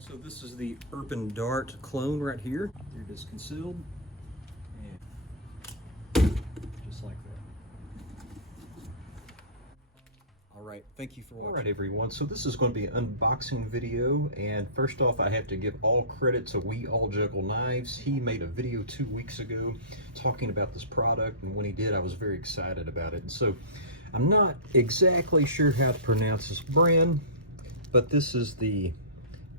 right, so this is the Urban Dart clone right here. Here it is concealed, and just like that. All right, thank you for watching. All right, everyone, so this is going to be an unboxing video, and first off, I have to give all credit to We All Juggle Knives. He made a video 2 weeks ago talking about this product, and when he did, I was very excited about it. And so I'm not exactly sure how to pronounce this brand, but this is the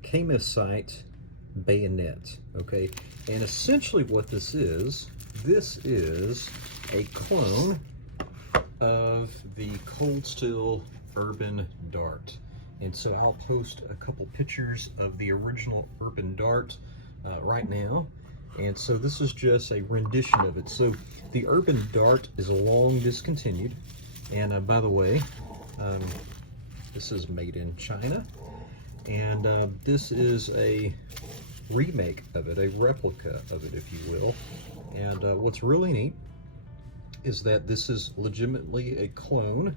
Kaimeisite Bayonet, okay? And essentially what this is a clone of the Cold Steel Urban Dart. And so I'll post a couple pictures of the original Urban Dart right now. And so this is just a rendition of it. So the Urban Dart is long discontinued. And by the way, this is made in China. And this is a remake of it, a replica of it, if you will. And what's really neat is that this is legitimately a clone.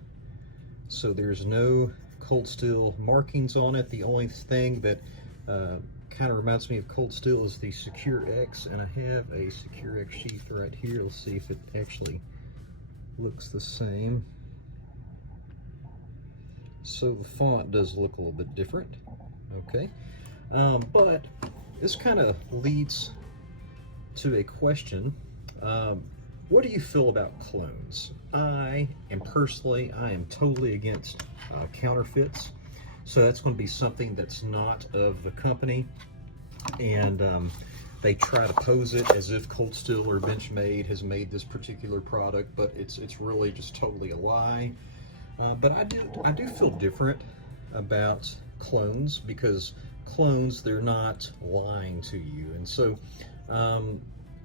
So there's no Cold Steel markings on it. The only thing that kind of reminds me of Cold Steel is the Secure X, and I have a Secure X sheath right here. Let's see if it actually looks the same. So the font does look a little bit different, okay? But this kind of leads to a question. What do you feel about clones? I am totally against counterfeits. So that's going to be something that's not of the company. And they try to pose it as if Cold Steel or Benchmade has made this particular product, but it's really just totally a lie. But I do feel different about clones, because clones, they're not lying to you. And so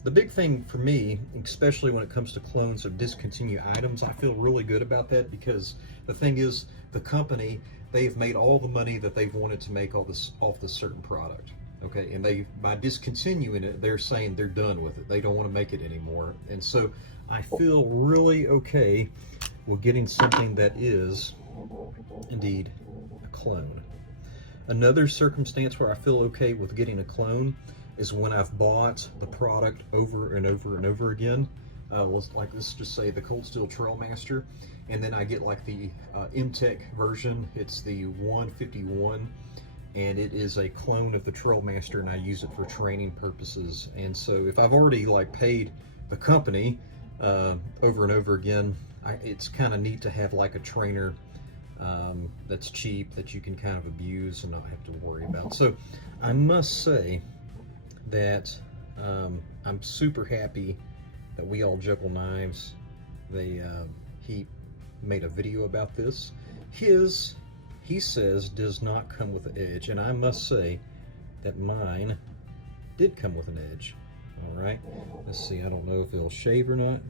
the big thing for me, especially when it comes to clones of discontinued items, I feel really good about that, because the thing is, the company, they've made all the money that they've wanted to make off this certain product. Okay, and by discontinuing it, they're saying they're done with it. They don't want to make it anymore. And so I feel really okay with getting something that is indeed a clone. Another circumstance where I feel okay with getting a clone is when I've bought the product over and over and over again. Like let's just say the Cold Steel Trailmaster, and then I get like the M-Tech version. It's the 151, and it is a clone of the Trailmaster, and I use it for training purposes. And so if I've already like paid the company over and over again, it's kind of neat to have like a trainer that's cheap, that you can kind of abuse and not have to worry about. So I must say that I'm super happy that We All Juggle Knives, he made a video about this. He says does not come with an edge, and I must say that mine did come with an edge. All right, let's see, I don't know if it'll shave or not.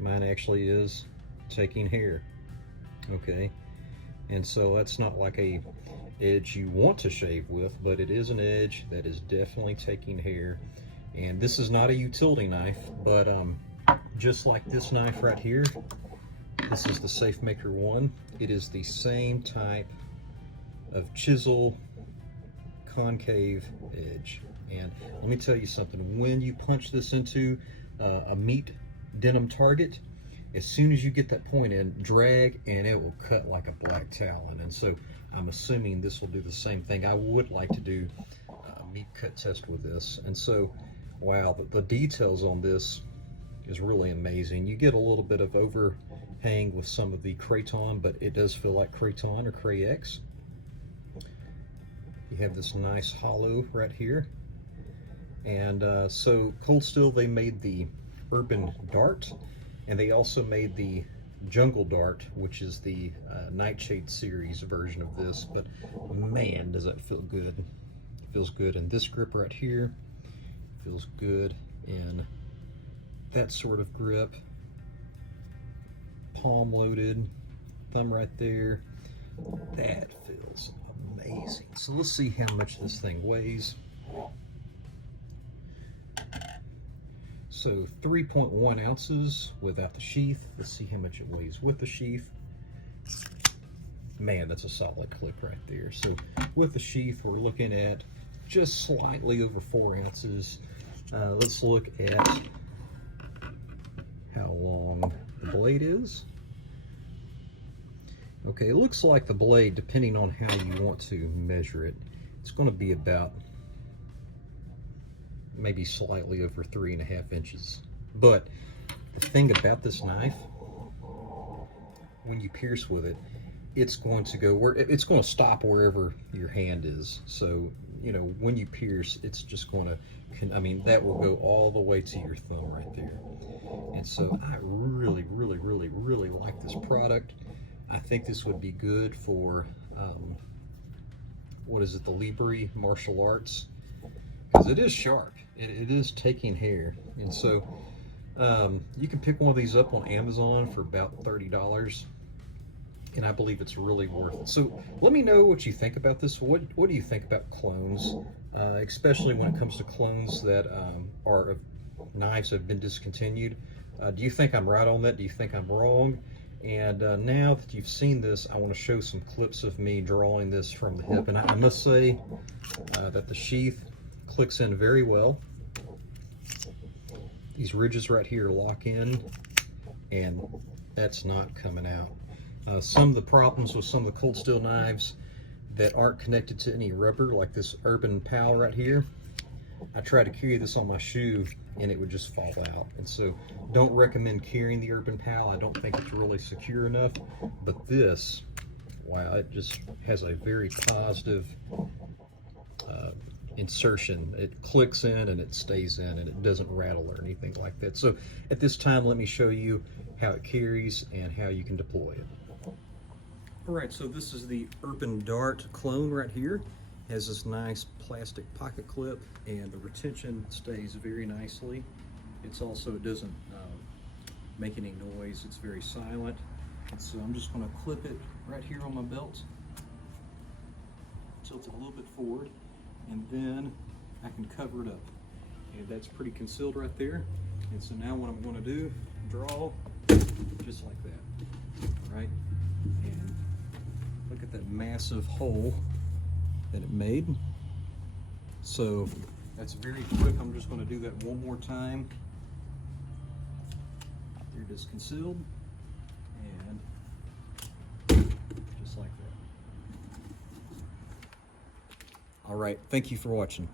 Mine actually is taking hair, okay? And so that's not like a edge you want to shave with, but it is an edge that is definitely taking hair. And this is not a utility knife, but just like this knife right here, this is the SafeMaker 1. It is the same type of chisel concave edge. And let me tell you something, when you punch this into a meat denim target, as soon as you get that point in, drag, and it will cut like a black talon. And so I'm assuming this will do the same thing. I would like to do a meat cut test with this. And so, wow, the details on this is really amazing. You get a little bit of overhang with some of the Kraton, but it does feel like Kraton or Cray-X. You have this nice hollow right here. And so Cold Steel, they made the Urban Dart, and they also made the Jungle Dart, which is the Nightshade series version of this. But man, does that feel good. It feels good in this grip right here. It feels good in that sort of grip. Palm loaded, thumb right there. That feels amazing. So let's see how much this thing weighs. So 3.1 ounces without the sheath. Let's see how much it weighs with the sheath. man, that's a solid clip right there. So with the sheath, we're looking at just slightly over 4 ounces. Let's look at how long the blade is. Okay, it looks like the blade, depending on how you want to measure it, it's going to be about maybe slightly over 3.5 inches. But the thing about this knife, when you pierce with it, it's going to go where it's going to stop wherever your hand is. So, you know, when you pierce, it's just going to, I mean, that will go all the way to your thumb right there. And so I really, really, really, really like this product. I think this would be good for, what is it, the Libre martial arts, because it is sharp. It is taking hair. And so you can pick one of these up on Amazon for about $30. And I believe it's really worth it. So let me know what you think about this. What do you think about clones, especially when it comes to clones that are knives that have been discontinued? Do you think I'm right on that? Do you think I'm wrong? And now that you've seen this, I want to show some clips of me drawing this from the hip. And I must say that the sheath clicks in very well. These ridges right here lock in, and that's not coming out. Some of the problems with some of the cold steel knives that aren't connected to any rubber, like this Urban Pal right here, I tried to carry this on my shoe and it would just fall out. And so don't recommend carrying the Urban Pal. I don't think it's really secure enough. But this, wow, it just has a very positive insertion. It clicks in and it stays in, and it doesn't rattle or anything like that. So at this time, let me show you how it carries and how you can deploy it. All right, so this is the Urban Dart clone right here. It has this nice plastic pocket clip, and the retention stays very nicely. It's also, it doesn't make any noise. It's very silent. And so I'm just going to clip it right here on my belt, tilt it a little bit forward, and then I can cover it up. And that's pretty concealed right there. And so now what I'm going to do, draw just like that. All right, and look at that massive hole that it made. So that's very quick. I'm just going to do that one more time. Here it is concealed, and just like that. All right, thank you for watching.